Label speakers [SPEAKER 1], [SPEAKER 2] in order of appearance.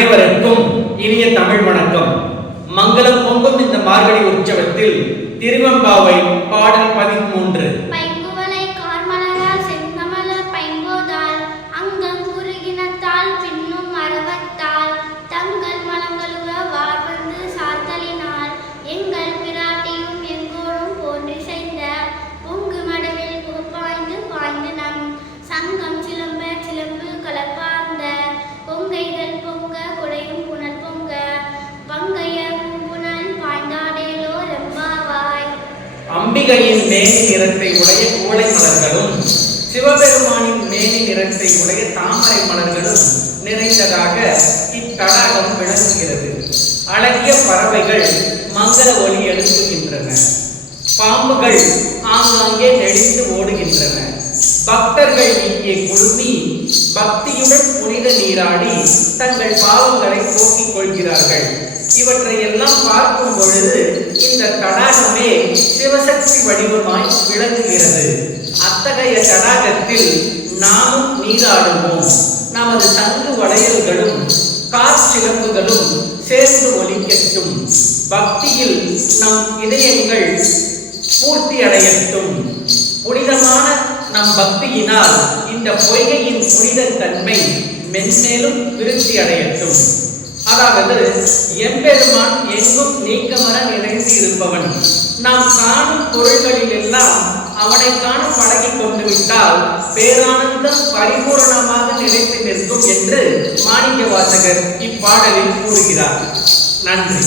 [SPEAKER 1] அனைவருக்கும் இனிய தமிழ் வணக்கம். மங்களம் பொங்கும் இந்த மார்கழி உற்சவத்தில் திருவெம்பாவை பாடல் பதிமூன்று. அம்பிகையின் மேனி நிறத்தை உடைய கோலை மலர்களும் சிவபெருமானின் மேனி நிறத்தை உடைய தாமரை மலர்களும் நிறைந்ததாக இத்தடாகம் விளங்குகிறது. அழகிய பறவைகள் மங்கள ஒளி எழுப்புகின்றன. பாம்புகள் ஆங்காங்கே நெளிந்து ஓடுகின்றன. பக்தர்கள் இங்கே குழுமி பக்தியுடன் புனித நீராடி தங்கள் பாவங்களை போக்கிக் கொள்கிறார்கள். இவற்றை எல்லாம் பார்க்கும் பொழுது இந்த தடாகமே சிவசக்தி வடிவமாய் விளங்குகிறது. அத்தகைய தடாகத்தில் நாமும் நீராடுவோம். நமது தங்கு வளையல்களும் காற்சிலம்புகளும் சேர்ந்து ஒலிக்கட்டும். பக்தியில் நம் இதயங்கள் பூர்த்தி அடையட்டும் புனிதமான நம் பக்தியினால் இந்த பொய்கையின் புனித தன்மை மென்மேலும் விருத்தி அடையட்டும் அதாவது எம்பெருமான் எங்கும் நீக்கமர நிறைந்து இருப்பவன் நாம் காணும் பொருள்களில் எல்லாம் அவனை காண பழகிக் கொண்டு விட்டால் பேரானந்தம் பரிபூரணமாக நிலைத்து நிற்கும் என்று மாணிக்க வாசகர் இப்பாடலில் கூறுகிறார். நன்றி.